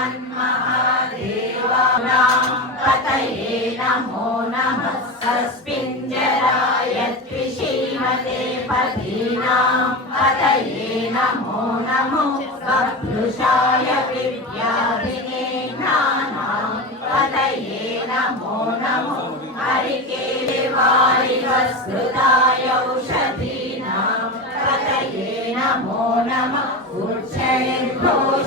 श्रीमन्महादेवानां पतये नमो नमः सस्मिञ्जराय त्रिशीमते पदीनां पतये नमो नमो वक्तृषाय विद्याधिनेनानां पतये नमो नमो हरिकेलिवारिवस्कृताय औषधीनां पतये नमो नमः उच्चैर्भो